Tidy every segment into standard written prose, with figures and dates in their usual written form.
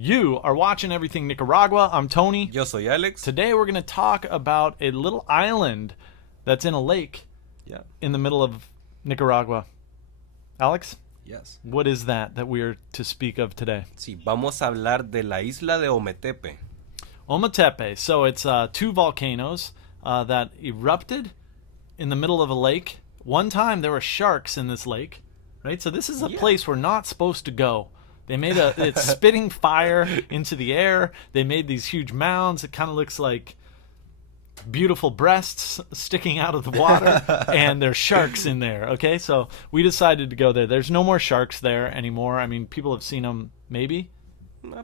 You are watching Everything Nicaragua. I'm Tony. Yo soy Alex. Today we're going to talk about a little island that's in a lake Yeah. in the middle of Nicaragua. Alex, Yes. what is that we are to speak of today? Sí, vamos a hablar de la isla de Ometepe. Ometepe. So it's two volcanoes that erupted in the middle of a lake. One time there were sharks in this lake, right? So this is a place we're not supposed to go. They made it's spitting fire into the air. They made these huge mounds. It kind of looks like beautiful breasts sticking out of the water, and there's sharks in there. Okay, so we decided to go there. There's no more sharks there anymore. I mean, people have seen them, maybe.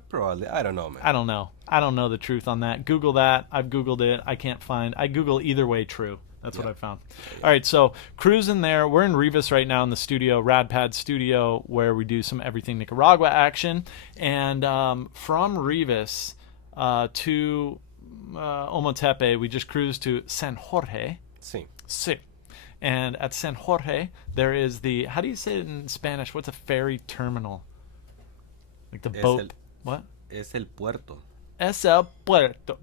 Probably. I don't know, man. I don't know. I don't know the truth on that. Google that. I've Googled it. I can't find. I Google either way true. That's what I found. All right, so cruising there. We're in Rivas right now in the studio, Radpad Studio, where we do some Everything Nicaragua action. And from Rivas to Ometepe, we just cruised to San Jorge. Sí. Sí. And at San Jorge, there is the, how do you say it in Spanish? What's a ferry terminal? Like the boat. What? Es el puerto. Es el puerto.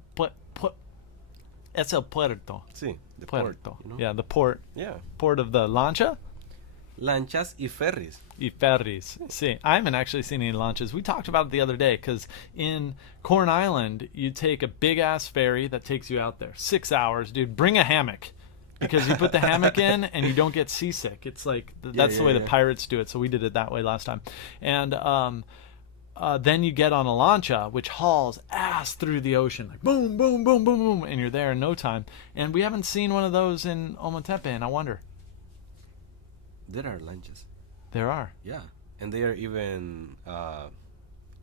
Es el puerto. Sí, the Puerto. port. You know? Yeah, the port. Yeah. Port of the lancha Lanchas y ferries. y ferries. See, I haven't actually seen any lanchas. We talked about it the other day because in Corn Island, you take a big ass ferry that takes you out there. 6 hours, dude. Bring a hammock because you put the hammock in and you don't get seasick. It's like that's the way the pirates do it. So we did it that way last time. And then you get on a lancha, which hauls ass through the ocean, like boom, boom, boom, boom, boom, and you're there in no time. And we haven't seen one of those in Ometepe, and I wonder. There are lanchas. There are. Yeah. And they are even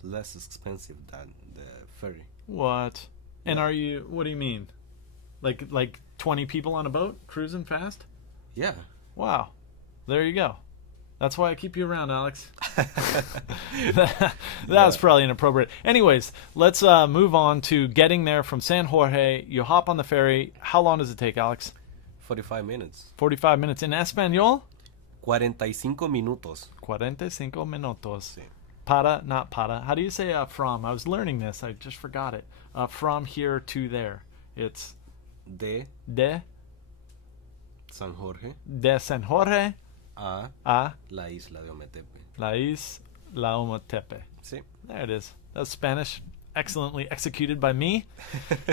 less expensive than the ferry. What? And are you? What do you mean? Like 20 people on a boat cruising fast? Yeah. Wow. There you go. That's why I keep you around, Alex. That's probably inappropriate. Anyways, let's move on to getting there from San Jorge. You hop on the ferry. How long does it take, Alex? 45 minutes. 45 minutes. In Espanol? 45 minutos. 45 minutos. Sí. Para, not para. How do you say from? I was learning this. I just forgot it. From here to there. It's De de San Jorge San Jorge a a la isla de Ometepe. la Ometepe. Sí. There it is. That's Spanish, excellently executed by me.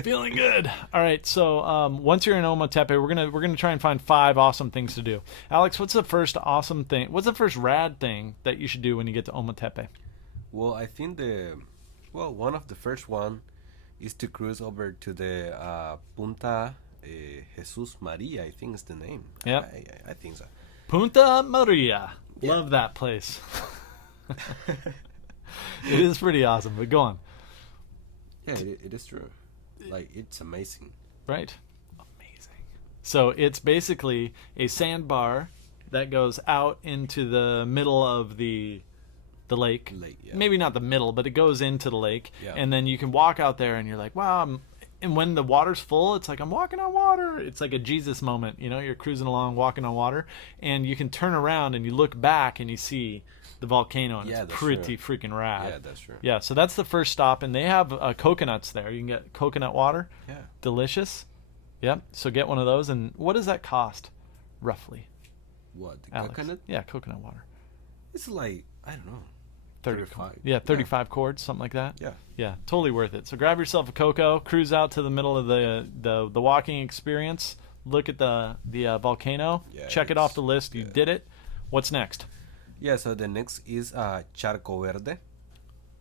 Feeling good. All right. So once you're in Ometepe, we're gonna try and find 5 awesome things to do. Alex, what's the first awesome thing? What's the first rad thing that you should do when you get to Ometepe? Well, I think one of the first one is to cruise over to the Punta Jesus Maria. I think is the name. Yep. I think so. Punta Maria. Love that place. It is pretty awesome, but go on. Yeah, it is true. Like, it's amazing. Right. Amazing. So it's basically a sandbar that goes out into the middle of the lake. Yeah. Maybe not the middle, but it goes into the lake. Yeah. And then you can walk out there and you're like, wow. And when the water's full, it's like, I'm walking on water. It's like a Jesus moment. You know, you're cruising along, walking on water. And you can turn around and you look back and you see the volcano. And it's pretty freaking rad. Yeah, that's true. Yeah, so that's the first stop. And they have coconuts there. You can get coconut water. Yeah. Delicious. Yep. So get one of those. And what does that cost, roughly? What, the Alex? coconut? Yeah, coconut water. It's like, I don't know. 35. Yeah, 35 cords, something like that. Yeah. Yeah, totally worth it. So grab yourself a cocoa, cruise out to the middle of the walking experience, look at the volcano, check it off the list. You did it. What's next? Yeah, so the next is Charco Verde.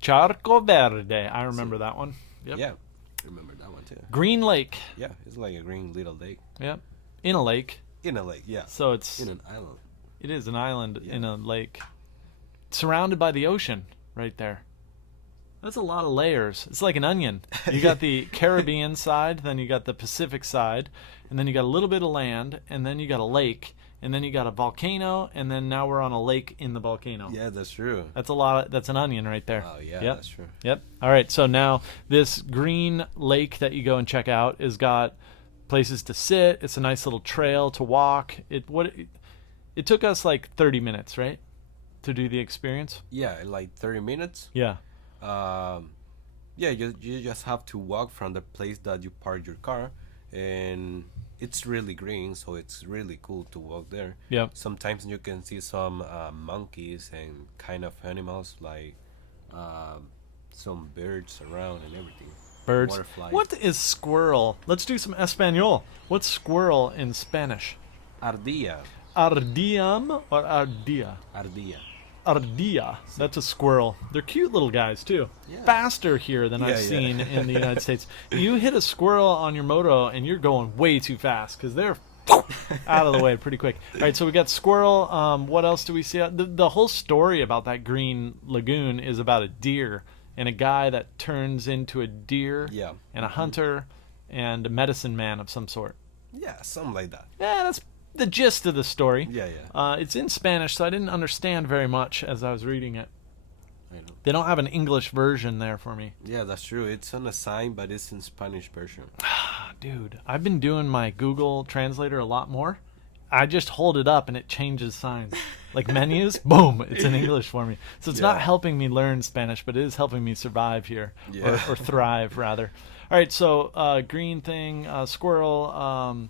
Charco Verde. I remember that one. Yep. Yeah, remember that one too. Green Lake. Yeah, it's like a green little lake. Yep. In a lake. In a lake, yeah. So it's in an island. It is an island in a lake. Surrounded by the ocean right there. That's a lot of layers. It's like an onion. You got the Caribbean side, then you got the Pacific side, and then you got a little bit of land, and then you got a lake, and then you got a volcano, and then now we're on a lake in the volcano. Yeah, that's true. That's a lot. That's an onion right there. Oh, yeah, yep. That's true. Yep. All right. So now this green lake that you go and check out has got places to sit. It's a nice little trail to walk. It took us like 30 minutes, right? To do the experience? Yeah, like 30 minutes. Yeah. Yeah, you just have to walk from the place that you park your car, and it's really green, so it's really cool to walk there. Yep. Sometimes you can see some monkeys and kind of animals like some birds around and everything. Birds. Waterflies. What is squirrel? Let's do some Espanol. What's squirrel in Spanish? Ardilla. Ardiam or ardilla? Ardilla. Ardilla. That's a squirrel. They're cute little guys too. Yeah. Faster here than I've Yeah, seen yeah. in the United States. You hit a squirrel on your moto and you're going way too fast because they're out of the way pretty quick. All right, so we got squirrel. What else do we see? The whole story about that green lagoon is about a deer and a guy that turns into a deer Yeah. and a hunter and a medicine man of some sort. Yeah, something like that. Yeah, that's the gist of the story. Yeah, yeah. It's in Spanish, so I didn't understand very much as I was reading it. I know. They don't have an English version there for me. Yeah, that's true. It's on a sign, but it's in Spanish version. Dude, I've been doing my Google Translator a lot more. I just hold it up and it changes signs. Like menus, boom, it's in English for me. So it's not Yeah. helping me learn Spanish, but it is helping me survive here. Yeah. Or thrive, rather. All right, so green thing, squirrel.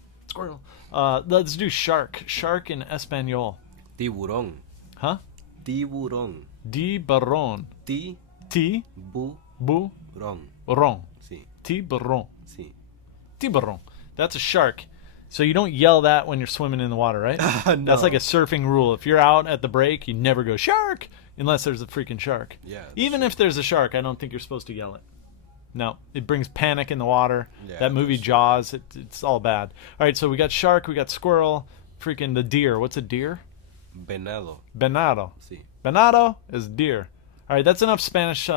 Let's do shark. Shark in Espanol. Tiburón. Huh? Tiburón. Tiburón. Tiburón. Tiburón. Sí, Tiburón. sí. Tiburón. That's a shark. So you don't yell that when you're swimming in the water, right? No. That's like a surfing rule. If you're out at the break, you never go shark unless there's a freaking shark. Yeah, that's Even if there's a shark, I don't think you're supposed to yell it. No, it brings panic in the water. Yeah, That movie that's true. Jaws, it's all bad. All right, so we got shark, we got squirrel, freaking the deer. What's a deer? Venado. Venado. Sí. Venado is deer. All right, that's enough Spanish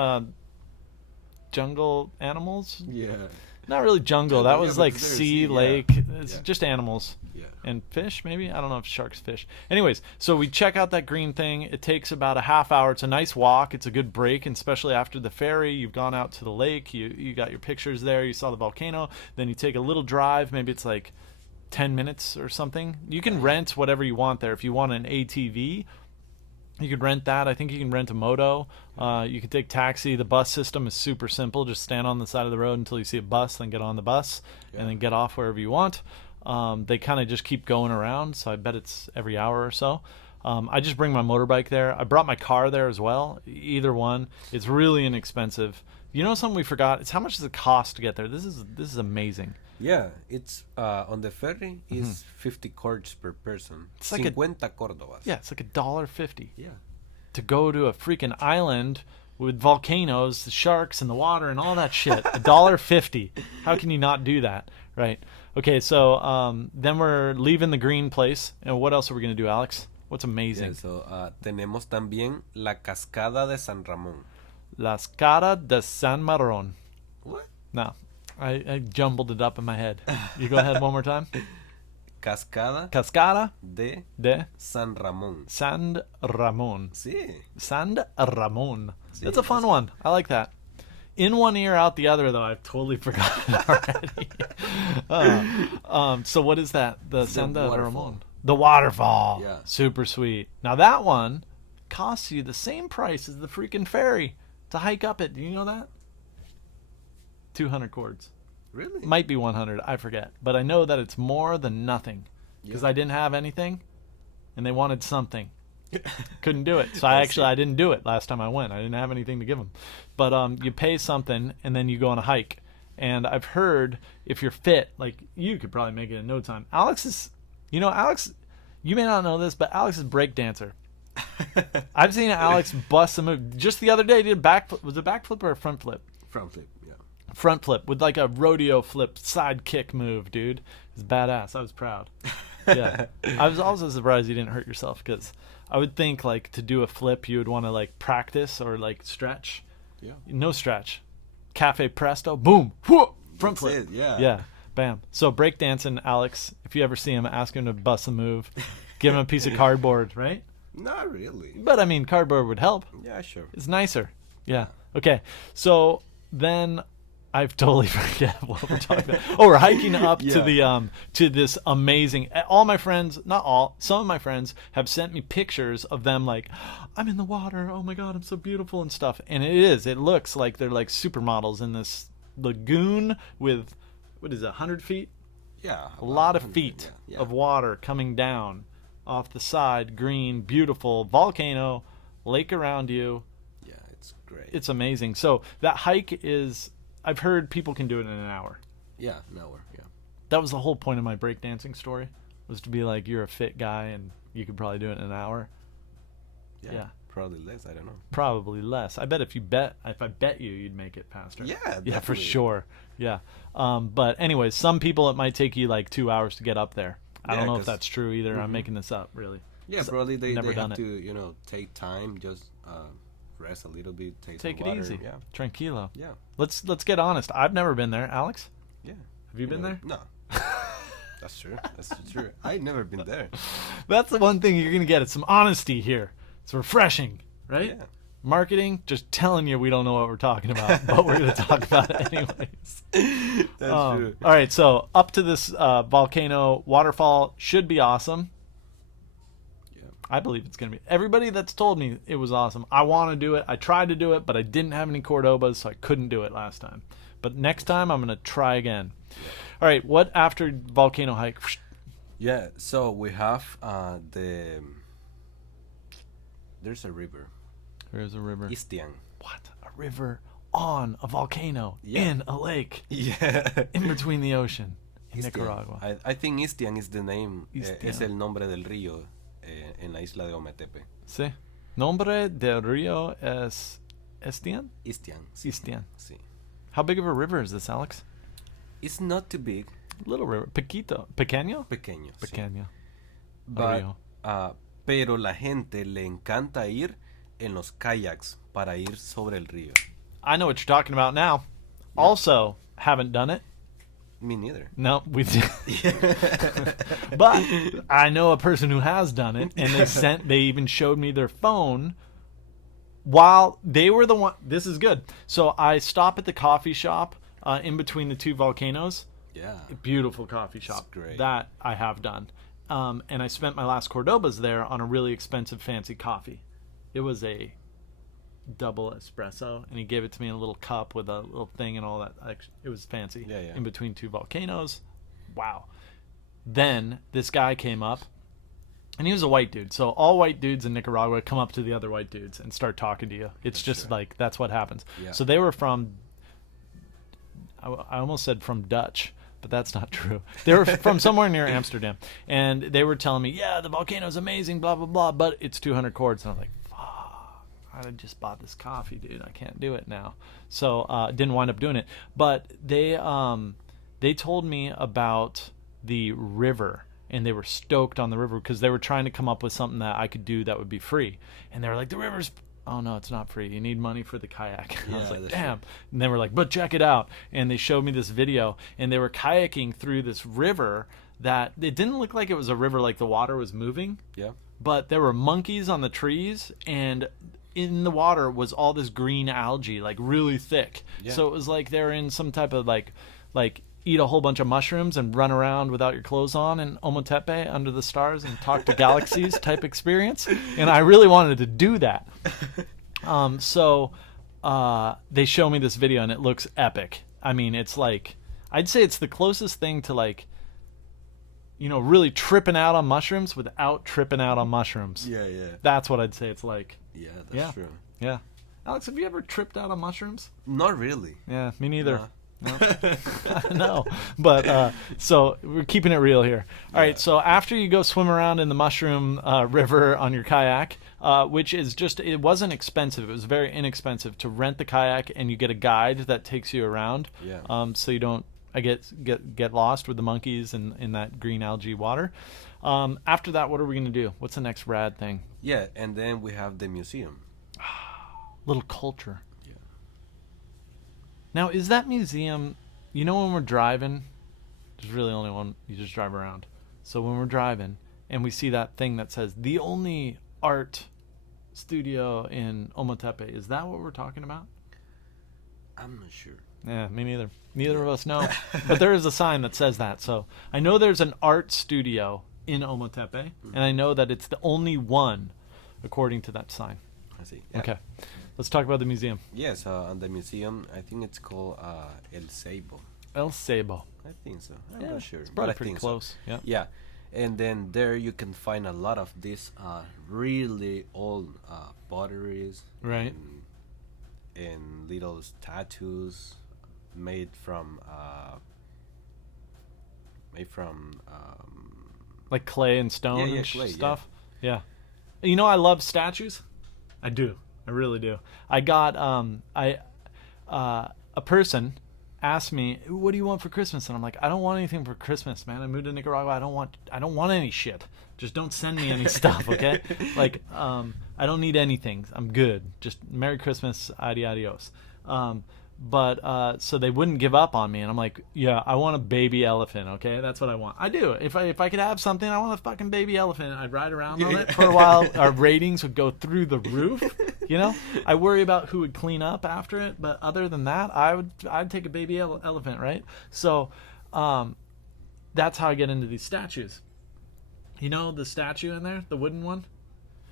jungle animals. Yeah. Not really jungle. Jungle, That yeah, was but like there's sea, yeah. lake. It's Yeah. just animals. Yeah. And fish, maybe? I don't know if sharks fish. Anyways, so we check out that green thing. It takes about a half hour. It's a nice walk. It's a good break, and especially after the ferry. You've gone out to the lake. You got your pictures there. You saw the volcano. Then you take a little drive. Maybe it's like 10 minutes or something. You can rent whatever you want there. If you want an ATV, you could rent that. I think you can rent a moto. You can take taxi. The bus system is super simple. Just stand on the side of the road until you see a bus, then get on the bus, and then get off wherever you want. They kind of just keep going around, so I bet it's every hour or so. I just bring my motorbike there. I brought my car there as well. Either one. It's really inexpensive. You know something we forgot? It's how much does it cost to get there? This is amazing. Yeah, it's on the ferry is 50 cords per person. It's like a- 50 córdobas. Yeah, it's like $1.50 Yeah. to go to a freaking island with volcanoes, the sharks, and the water, and all that shit. $1.50. How can you not do that, right? Okay, so then we're leaving the green place, and what else are we gonna do, Alex? What's amazing? Yeah, so tenemos también la cascada de San Ramón. Las Caras de San Marón. What? No, I jumbled it up in my head. You go ahead one more time. Cascada Cascada de de San Ramón. San Ramón. Sí. San Ramón. Sí, That's a fun one. I like that. In one ear, out the other, though. I've totally forgotten already. So what is that? The San waterfall. Ramón. The waterfall. Yeah. Super sweet. Now that one costs you the same price as the freaking ferry to hike up it. Do you know that? 200 cords. Really? Might be 100. I forget. But I know that it's more than nothing because Yeah. I didn't have anything and they wanted something. Couldn't do it. So I didn't do it last time I went. I didn't have anything to give them. But you pay something and then you go on a hike. And I've heard if you're fit, like you could probably make it in no time. Alex, you may not know this, but Alex is a break dancer. I've seen Alex bust a move. Just the other day, he did a backflip. Was it a backflip or a front flip? Front flip, yeah. Front flip with like a rodeo flip side kick move, dude. It's badass. I was proud. Yeah. I was also surprised you didn't hurt yourself because I would think like to do a flip you would want to like practice or like stretch. Yeah. No stretch. Cafe presto, boom, whoop, front That's flip. it, yeah. Yeah, bam. So breakdancing, Alex, if you ever see him, ask him to bust a move. Give him a piece of cardboard, right? Not really. But I mean, cardboard would help. Yeah, sure. It's nicer. Yeah. Okay. So then I've totally forget what we're talking about. Oh, we're hiking up to Yeah. the to this amazing. All my friends, not all, some of my friends have sent me pictures of them like, I'm in the water. Oh my god, I'm so beautiful and stuff. And it is. It looks like they're like supermodels in this lagoon with what is it, 100 feet? Yeah. A lot of feet Yeah. of water coming down off the side, green, beautiful volcano, lake around you. Yeah, it's great. It's amazing. So that hike is, I've heard people can do it in an hour. Yeah, an hour. Yeah. That was the whole point of my breakdancing story, was to be like, you're a fit guy and you could probably do it in an hour. Yeah. Probably less. I don't know. Probably less. I bet if I bet you, you'd make it faster. Yeah, Yeah, for definitely. sure. Yeah. But anyways, some people it might take you like 2 hours to get up there. I Yeah, don't know if 'cause- that's true either. I'm making this up, really. Yeah, So, probably they never done have it. to, take time, just rest a little bit, take Take some it water. easy. Yeah. Tranquilo. Yeah. Let's get honest. I've never been there. Alex, Yeah. have you been there? No. That's true. That's true. I've never been there. That's the one thing you're going to get. It's some honesty here. It's refreshing, right? Yeah. Marketing, just telling you we don't know what we're talking about, but we're going to talk about it anyways. That's true. All right, so up to this volcano waterfall should be awesome. Yeah. I believe it's going to be. Everybody that's told me it was awesome. I want to do it. I tried to do it, but I didn't have any Cordobas, so I couldn't do it last time. But next time, I'm going to try again. All right, what after volcano hike? Yeah. So we have there's a river, There's a river. Istian. What? A river on a volcano Yeah. in a lake Yeah. in between the ocean in Istian. Nicaragua. I think Istian is the name. Istian. Es el nombre del río en la isla de Ometepe. Sí. Nombre del río es Estian? Istian. Sí. Istian. Sí. How big of a river is this, Alex? It's not too big. Little river. Pequito. Pequeño? Pequeño. Sí. Pequeño. But, Río. pero la gente le encanta ir en los kayaks para ir sobre el río. I know what you're talking about now. Also, haven't done it. Me neither. No, we did. But I know a person who has done it, and they even showed me their phone while they were the one. This is good. So I stop at the coffee shop in between the two volcanoes. Yeah. Beautiful coffee shop. great. That I have done. And I spent my last Cordobas there on a really expensive fancy coffee. It was a double espresso, and he gave it to me in a little cup with a little thing and all that. It was fancy. Yeah, yeah. In between two volcanoes. Wow. Then this guy came up, and he was a white dude. So all white dudes in Nicaragua come up to the other white dudes and start talking to you. It's just sure. like, that's what happens. Yeah. So they were from, I almost said from Dutch, but that's not true. They were from somewhere near Amsterdam, and they were telling me, yeah, the volcano's amazing, blah, blah, blah, but it's 200 cords. And I'm like, fuck, I just bought this coffee, dude. I can't do it now. So didn't wind up doing it. But they told me about the river, and they were stoked on the river because they were trying to come up with something that I could do that would be free. And they were like, the river's, oh no, it's not free. You need money for the kayak. And I was Yeah, like, that's damn. And they were like, but check it out. And they showed me this video, and they were kayaking through this river that it didn't look like it was a river, like the water was moving, Yeah. but there were monkeys on the trees, and in the water was all this green algae, like really thick. Yeah. So it was like they're in some type of like eat a whole bunch of mushrooms and run around without your clothes on in Ometepe under the stars and talk to galaxies type experience. And I really wanted to do that. So they show me this video, and it looks epic. I mean, it's like, I'd say it's the closest thing to like, really tripping out on mushrooms without tripping out on mushrooms. Yeah, yeah. That's what I'd say it's like. Yeah, that's Yeah. true. Yeah. Alex, have you ever tripped out on mushrooms? Not really. Yeah, me neither. Nah. No, but so we're keeping it real here. All right, Yeah. so after you go swim around in the mushroom river on your kayak, which is just, it wasn't expensive. It was very inexpensive to rent the kayak, and you get a guide that takes you around. Yeah. So you don't, get lost with the monkeys and in that green algae water. After that, what are we gonna do? What's the next rad thing? Yeah, and then we have the museum. Little culture. Yeah. Now, is that museum, when we're driving, there's really only one, you just drive around. So when we're driving and we see that thing that says the only art studio in Ometepe, is that what we're talking about? I'm not sure. Yeah, me neither. Neither of us know. But there is a sign that says that. So I know there's an art studio in Ometepe, and I know that it's the only one according to that sign. I see. Yeah. Okay. Let's talk about the museum. Yes, and the museum, I think it's called El Ceibo. El Ceibo. I think so. I'm Yeah, not sure. it's probably but I pretty think so. close. Yeah. Yeah. And then there you can find a lot of these really old potteries. Right. And little statues made from Like clay and stone Yeah, and clay, stuff. Yeah. You know, I love statues. I do. I really do. I got a person asked me, "What do you want for Christmas?" And I'm like, "I don't want anything for Christmas, man. I moved to Nicaragua. I don't want any shit. Just don't send me any stuff, okay? Like, I don't need anything. I'm good. Just Merry Christmas, adios." But so they wouldn't give up on me, and I'm like, "Yeah, I want a baby elephant, okay? That's what I want. I do. If I could have something, I want a fucking baby elephant. I'd ride around on it for a while. Our ratings would go through the roof, you know. I worry about who would clean up after it, but other than that, I'd take a baby elephant, right? So, that's how I get into these statues. You know the statue in there, the wooden one?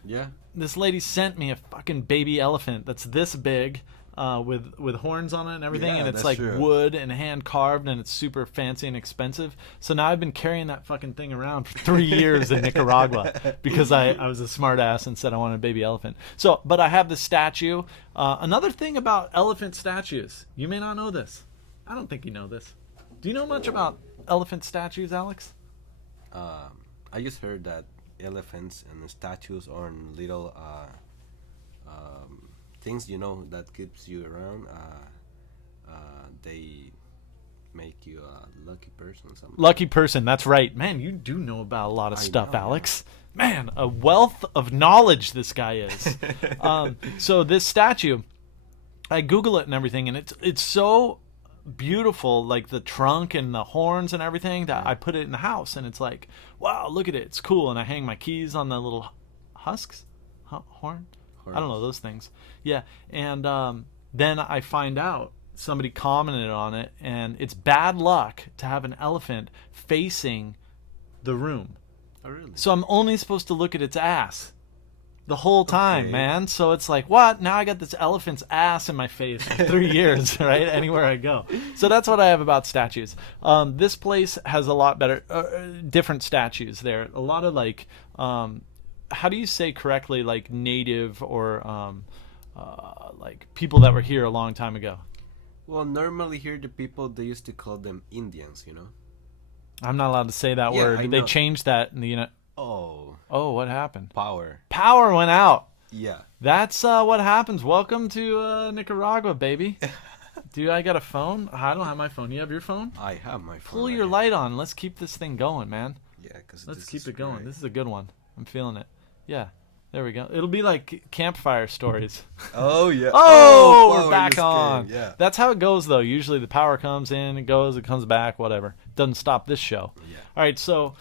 Yeah. This lady sent me a fucking baby elephant that's this big, with horns on it and everything, Yeah, and it's that's like true. wood and hand carved, and it's super fancy and expensive. So now I've been carrying that fucking thing around for 3 years in Nicaragua because I was a smart ass and said I wanted a baby elephant. So, but I have the statue. Another thing about elephant statues, you may not know this. I don't think you know this. Do you know much about elephant statues, Alex? I just heard that elephants and statues are little things, that keeps you around. They make you a lucky person or something. Lucky person, that's right. Man, you do know about a lot of I stuff, know, Alex. Man, a wealth of knowledge this guy is. So this statue, I Google it and everything, and it's so beautiful, like the trunk and the horns and everything, that I put it in the house, and it's like, wow, look at it, it's cool. And I hang my keys on the little husks, horn. I don't know those things. Yeah, and then I find out somebody commented on it, and it's bad luck to have an elephant facing the room. Oh, really? So I'm only supposed to look at its ass the whole time, Okay. man. So it's like, what? Now I got this elephant's ass in my face for 3 years, right? Anywhere I go. So that's what I have about statues. This place has a lot better, different statues there. A lot of like, how do you say correctly, like native or like people that were here a long time ago? Well, normally here the people, they used to call them Indians, I'm not allowed to say that Yeah, word. I They know. changed that in the Oh, Oh, what happened? power. Power went out. Yeah. That's what happens. Welcome to Nicaragua, baby. Dude, I got a phone. I don't have my phone. You have your phone? I have my phone. Pull right your here. light on. Let's keep this thing going, man. Yeah, because Let's keep it going. This is a good one. I'm feeling it. Yeah. There we go. It'll be like campfire stories. Oh yeah. Oh, power we're back just came, on. Yeah. That's how it goes, though. Usually the power comes in, it goes, it comes back, whatever. Doesn't stop this show. Yeah. All right, so,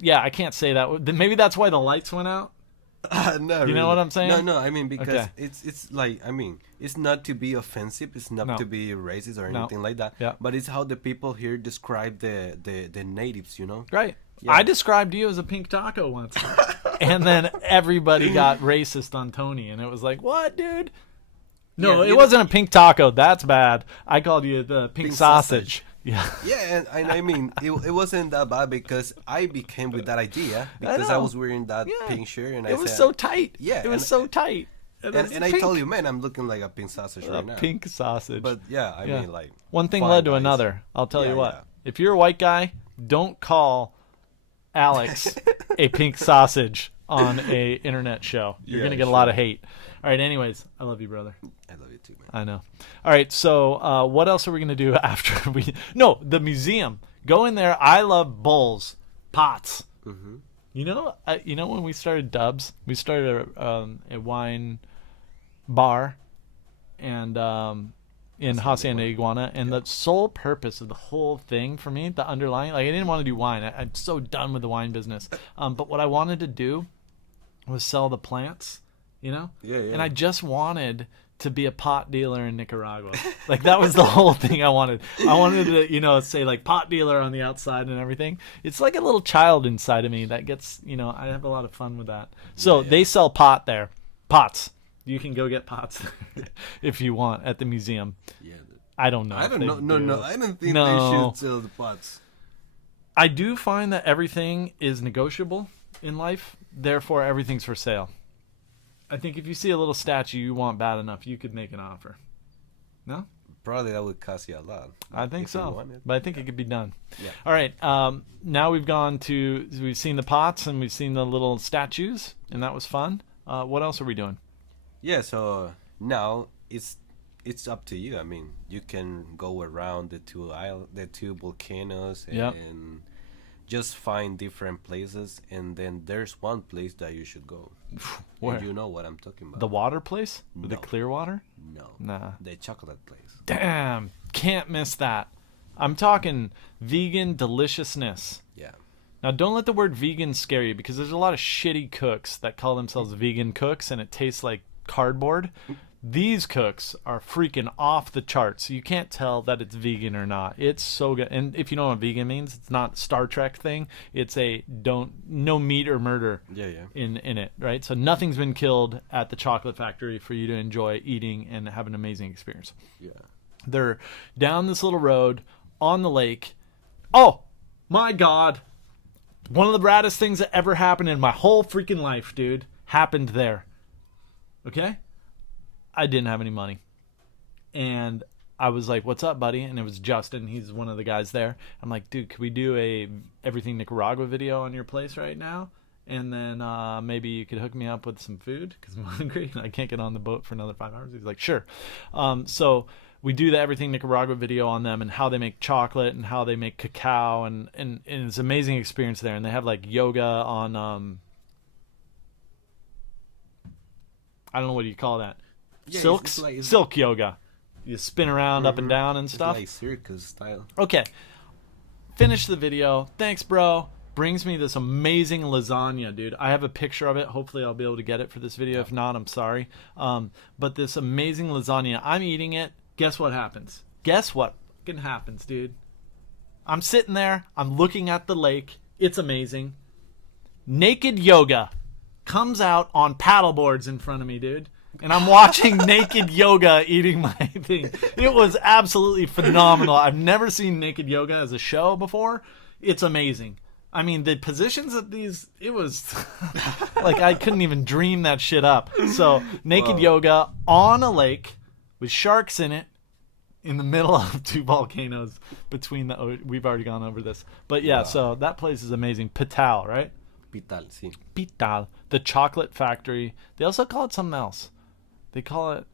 yeah, I can't say that. Maybe that's why the lights went out. No, You know what I'm saying? No. I mean, because Okay. it's like, I mean, it's not to be offensive. It's not No. to be racist or No. anything like that. Yeah. But it's how the people here describe the natives. Right. Yeah. I described you as a pink taco once. And then everybody got racist on Tony. And it was like, what, dude? No, Yeah, it you wasn't a pink taco. That's bad. I called you the pink, Pink sausage. Yeah. Yeah, and I mean, it wasn't that bad because I became with that idea because I know. was wearing that Yeah. pink shirt and It I was said, so tight. Yeah, It was and- so tight. and it's I pink. told you, man, I'm looking like a pink sausage A right now. pink sausage. But yeah, I Yeah. mean, like One thing fine led to guys. another. I'll tell Yeah, you what. yeah. If you're a white guy, don't call Alex a pink sausage on a internet show. You're Yeah, gonna get a lot sure. of hate. All right. Anyways, I love you, brother. I love you too, man. I know. All right. So, what else are we gonna do after we? No, the museum. Go in there. I love bowls, pots. Mm-hmm. You know when we started Dubs, we started a wine bar, and in Hacienda Iguana, and the sole purpose of the whole thing for me, the underlying, like I didn't want to do wine. I'm so done with the wine business. But what I wanted to do was sell the plants, Yeah, yeah. and I just wanted to be a pot dealer in Nicaragua. Like, that was the whole thing I wanted. I wanted to, say like pot dealer on the outside and everything. It's like a little child inside of me that gets, I have a lot of fun with that. So they sell pot there. Pots. You can go get pots if you want at the museum. Yeah. I don't know. I don't know. No. I don't think No. they should sell the pots. I do find that everything is negotiable in life. Therefore, everything's for sale. I think if you see a little statue you want bad enough, you could make an offer. No? Probably that would cost you a lot. I think so. But I think it could be done. Yeah. All right. Now we've seen the pots and we've seen the little statues, and that was fun. What else are we doing? Yeah, so now it's up to you. I mean, you can go around the two volcanoes and just find different places, and then there's one place that you should go. Where? And you know what I'm talking about. The water place? No. The clear water? No. Nah. The chocolate place. Damn. Can't miss that. I'm talking vegan deliciousness. Yeah. Now, don't let the word vegan scare you, because there's a lot of shitty cooks that call themselves vegan cooks, and it tastes like cardboard. These cooks are freaking off the charts. You can't tell that it's vegan or not. It's so good. And if you know what vegan means, it's not Star Trek thing. It's no meat or murder in it, right? So nothing's been killed at the chocolate factory for you to enjoy eating and have an amazing experience. Yeah. They're down this little road on the lake. Oh, my God. One of the raddest things that ever happened in my whole freaking life, dude, happened there. Okay? I didn't have any money. And I was like, what's up, buddy? And it was Justin. He's one of the guys there. I'm like, dude, could we do a Everything Nicaragua video on your place right now? And then maybe you could hook me up with some food because I'm hungry and I can't get on the boat for another 5 hours. He's like, sure. So we do the Everything Nicaragua video on them and how they make chocolate and how they make cacao. And it's an amazing experience there. And they have like yoga on, I don't know, what do you call that? Yeah, Silks? Silk yoga. You spin around up and down and stuff. It's like circus style. Okay. Finish the video. Thanks, bro. Brings me this amazing lasagna, dude. I have a picture of it. Hopefully I'll be able to get it for this video. If not, I'm sorry. But this amazing lasagna, I'm eating it. Guess what happens? Guess what fucking happens, dude? I'm sitting there. I'm looking at the lake. It's amazing. Naked Yoga comes out on paddle boards in front of me, dude. And I'm watching Naked Yoga eating my thing. It was absolutely phenomenal. I've never seen Naked Yoga as a show before. It's amazing. I mean, the positions of these, it was like I couldn't even dream that shit up. So, Naked Yoga on a lake with sharks in it in the middle of two volcanoes between we've already gone over this. But yeah, so that place is amazing. Pital, right? Pital, sí. Pital, the chocolate factory. They also call it something else. They call it,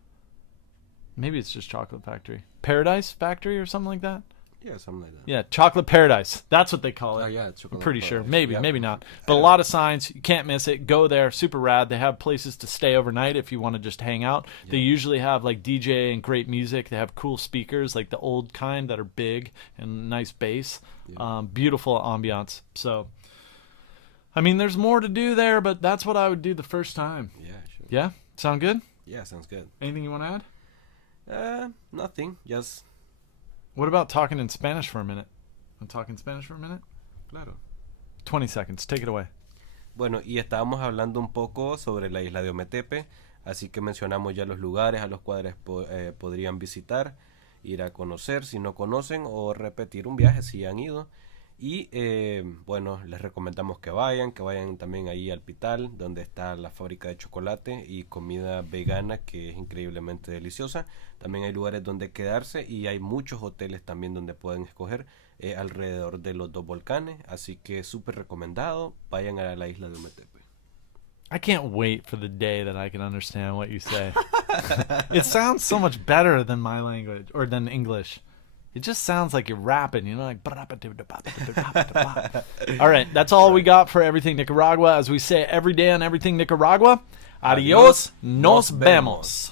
maybe it's just chocolate factory. Paradise factory or something like that? Yeah, something like that. Yeah, chocolate paradise. That's what they call it. Oh, yeah. I'm pretty sure. Maybe, maybe not. But a lot of signs. You can't miss it. Go there. Super rad. They have places to stay overnight if you want to just hang out. Yeah. They usually have like DJ and great music. They have cool speakers, like the old kind that are big and nice bass. Yeah. Beautiful ambiance. So, I mean, there's more to do there, but that's what I would do the first time. Yeah, sure. Yeah? Sound good? Yeah, sounds good. Anything you want to add? Nothing. Just... What about talking in Spanish for a minute? Want to talk in Spanish for a minute? Claro. 20 seconds. Take it away. Bueno, y estábamos hablando un poco sobre la isla de Ometepe, así que mencionamos ya los lugares a los cuales podrían visitar, ir a conocer si no conocen o repetir un viaje si han ido. Y bueno, les recomendamos que vayan también ahí al Pital, donde está la fábrica de chocolate y comida vegana que es increíblemente deliciosa. También hay lugares donde quedarse y hay muchos hoteles también donde pueden escoger alrededor de los dos volcanes. Así que súper recomendado, vayan a la isla de Ometepe. I can't wait for the day that I can understand what you say. It sounds so much better than my language or than English. It just sounds like you're rapping, you know, like... All right, that's all we got for Everything Nicaragua. As we say every day on Everything Nicaragua, adios, nos vemos.